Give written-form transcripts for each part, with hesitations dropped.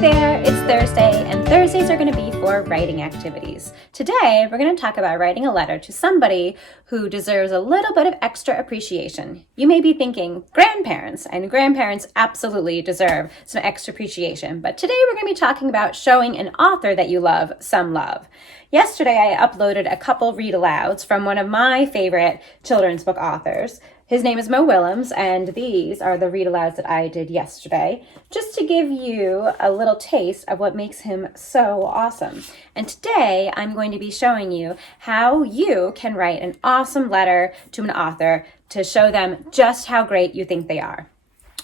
there, it's Thursday, and Thursdays are going to be for writing activities. Today, we're going to talk about writing a letter to somebody who deserves a little bit of extra appreciation. You may be thinking, grandparents, and grandparents absolutely deserve some extra appreciation, but today we're going to be talking about showing an author that you love some love. Yesterday, I uploaded a couple read-alouds from one of my favorite children's book authors. His name is Mo Willems, and these are the read-alouds that I did yesterday, just to give you a little taste of what makes him so awesome. And today, I'm going to be showing you how you can write an awesome letter to an author to show them just how great you think they are.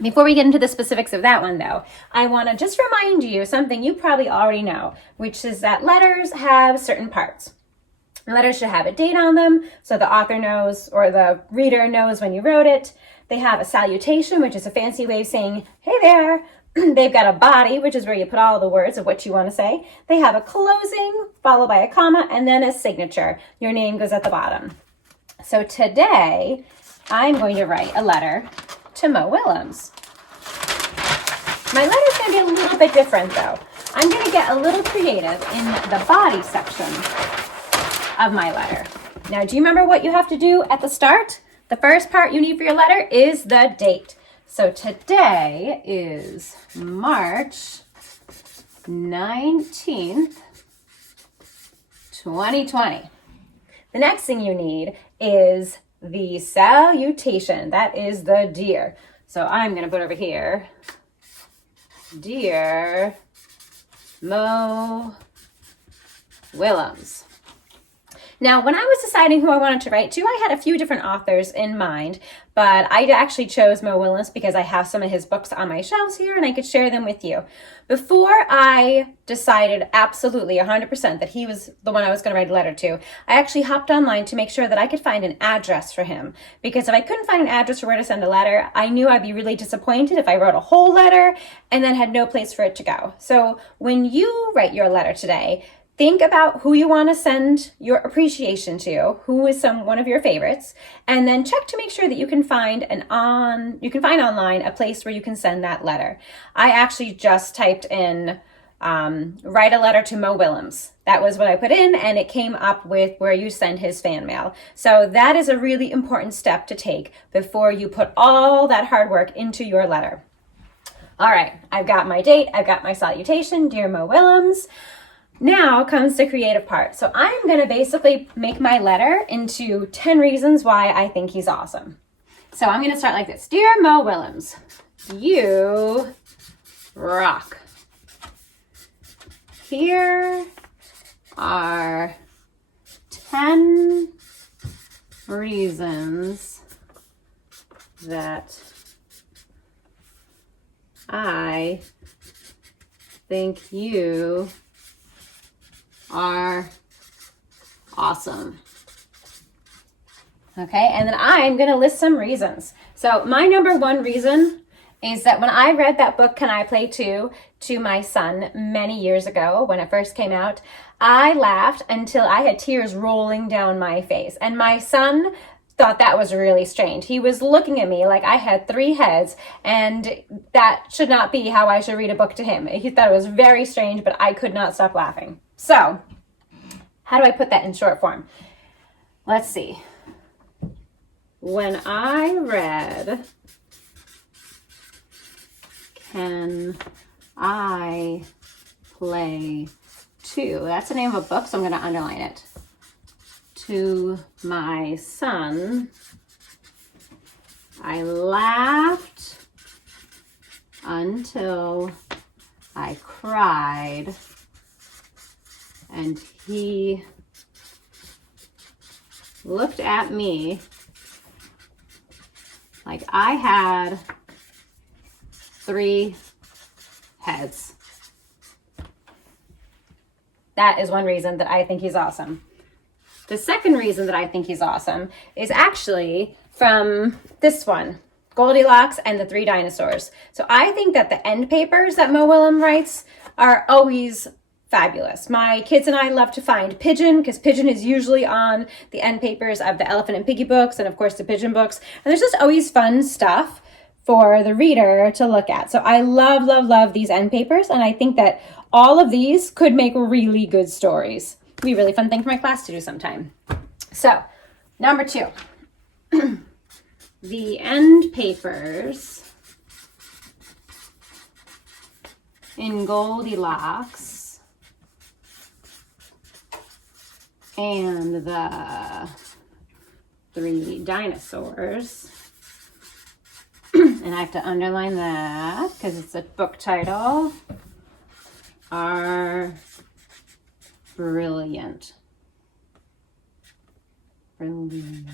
Before we get into the specifics of that one, though, I want to just remind you something you probably already know, which is that letters have certain parts. Letters should have a date on them, so the author knows or the reader knows when you wrote it. They have a salutation, which is a fancy way of saying, hey there. They've got a body, which is where you put all the words of what you want to say. They have a closing, followed by a comma, and then a signature. Your name goes at the bottom. So today, I'm going to write a letter to Mo Willems. My letter's going to be a little bit different, though. I'm going to get a little creative in the body section of my letter. Now, do you remember what you have to do at the start? The first part you need for your letter is the date. So today is March 19th, 2020. The next thing you need is the salutation. That is the dear. So I'm going to put over here, Dear Mo Willems. Now, when I was deciding who I wanted to write to, I had a few different authors in mind, but I actually chose Mo Willems because I have some of his books on my shelves here and I could share them with you. Before I decided absolutely 100% that he was the one I was going to write a letter to, I actually hopped online to make sure that I could find an address for him. Because if I couldn't find an address for where to send a letter, I knew I'd be really disappointed if I wrote a whole letter and then had no place for it to go. So when you write your letter today, think about who you want to send your appreciation to, who is one of your favorites, and then check to make sure that you can find online a place where you can send that letter. I actually just typed in write a letter to Mo Willems. That was what I put in, and it came up with where you send his fan mail. So that is a really important step to take before you put all that hard work into your letter. All right, I've got my date, I've got my salutation, Dear Mo Willems. Now comes the creative part. So I'm going to basically make my letter into 10 reasons why I think he's awesome. So I'm going to start like this. Dear Mo Willems, you rock. Here are 10 reasons that I think you are awesome. Okay, and then I'm going to list some reasons. So my number one reason is that when I read that book, Can I Play Too, to my son many years ago when it first came out, I laughed until I had tears rolling down my face. And my son thought that was really strange. He was looking at me like I had 3 heads, and that should not be how I should read a book to him. He thought it was very strange, but I could not stop laughing. So, how do I put that in short form? Let's see. When I read Can I Play Too? That's the name of a book, so I'm going to underline it. To my son, I laughed until I cried, and he looked at me like I had 3 heads. That is one reason that I think he's awesome. The second reason that I think he's awesome is actually from this one, Goldilocks and the 3 Dinosaurs. So I think that the end papers that Mo Willems writes are always fabulous. My kids and I love to find Pigeon, because Pigeon is usually on the end papers of the Elephant and Piggy books and of course the Pigeon books. And there's just always fun stuff for the reader to look at. So I love, love, love these end papers, and I think that all of these could make really good stories. It'd be a really fun thing for my class to do sometime. So, number 2. The end papers in Goldilocks and the 3 dinosaurs. And I have to underline that because it's a book title. Are brilliant. Brilliant.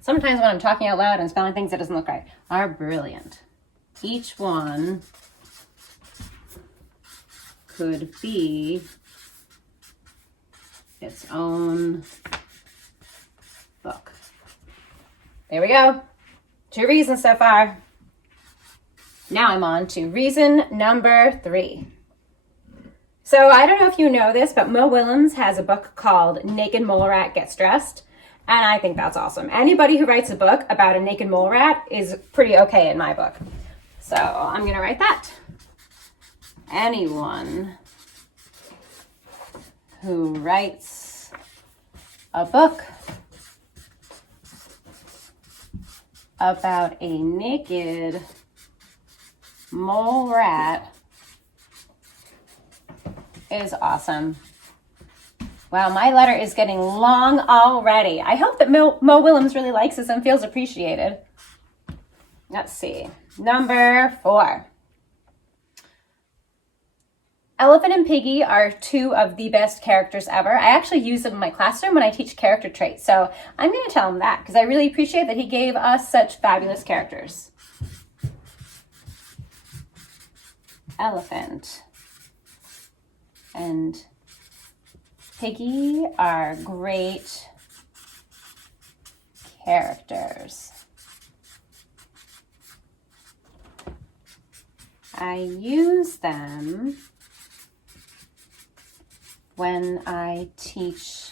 Sometimes when I'm talking out loud and spelling things, it doesn't look right. Are brilliant. Each one could be its own book. There we go. 2 reasons so far. Now I'm on to reason number 3. So I don't know if you know this, but Mo Willems has a book called Naked Mole Rat Gets Dressed, and I think that's awesome. Anybody who writes a book about a naked mole rat is pretty okay in my book. So I'm going to write that. Anyone who writes a book about a naked mole rat is awesome. Wow, my letter is getting long already. I hope that Mo Willems really likes this and feels appreciated. Let's see. Number 4. Elephant and Piggy are 2 of the best characters ever. I actually use them in my classroom when I teach character traits. So I'm going to tell him that because I really appreciate that he gave us such fabulous characters. Elephant and Piggy are great characters. I use them when I teach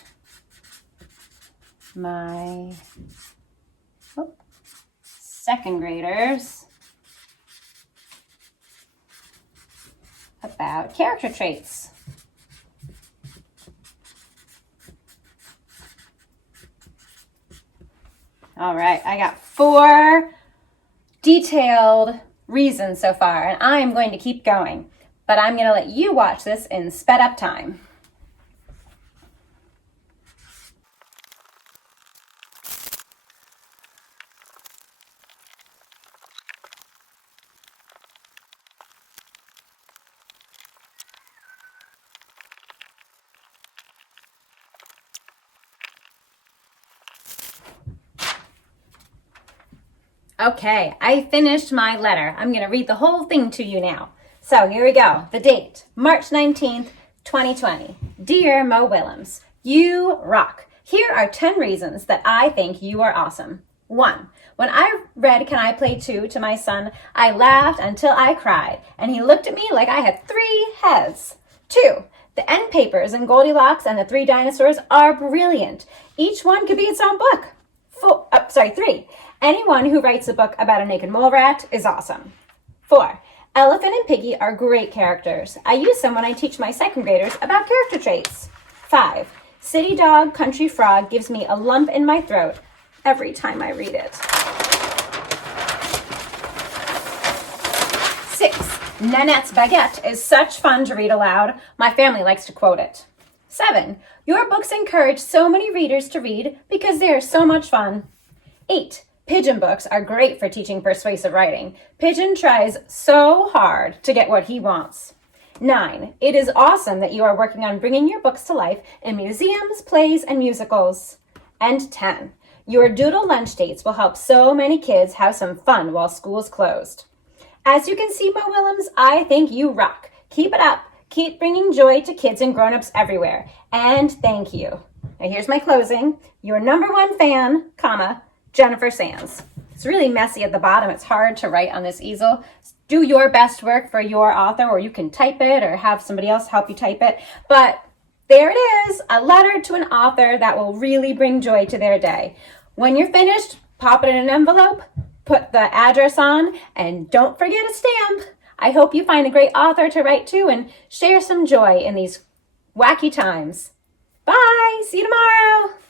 my second graders about character traits. All right, I got 4 detailed reasons so far, and I'm going to keep going, but I'm going to let you watch this in sped up time. Okay, I finished my letter. I'm going to read the whole thing to you now. So here we go. The date, March 19th, 2020. Dear Mo Willems, you rock. Here are 10 reasons that I think you are awesome. 1. When I read Can I Play Too to my son, I laughed until I cried, and he looked at me like I had 3 heads. 2. The end papers in Goldilocks and the 3 dinosaurs are brilliant. Each one could be its own book. 3. Anyone who writes a book about a naked mole rat is awesome. 4. Elephant and Piggy are great characters. I use them when I teach my second graders about character traits. 5. City Dog, Country Frog gives me a lump in my throat every time I read it. 6. Nanette's Baguette is such fun to read aloud. My family likes to quote it. 7. Your books encourage so many readers to read because they are so much fun. 8. Pigeon books are great for teaching persuasive writing. Pigeon tries so hard to get what he wants. 9. It is awesome that you are working on bringing your books to life in museums, plays, and musicals. And 10. Your doodle lunch dates will help so many kids have some fun while school's closed. As you can see, Mo Willems, I think you rock. Keep it up. Keep bringing joy to kids and grown-ups everywhere. And thank you. Now here's my closing. Your number 1 fan, Jennifer Sands. It's really messy at the bottom. It's hard to write on this easel. Do your best work for your author, or you can type it or have somebody else help you type it. But there it is, a letter to an author that will really bring joy to their day. When you're finished, pop it in an envelope, put the address on, and don't forget a stamp. I hope you find a great author to write to and share some joy in these wacky times. Bye! See you tomorrow!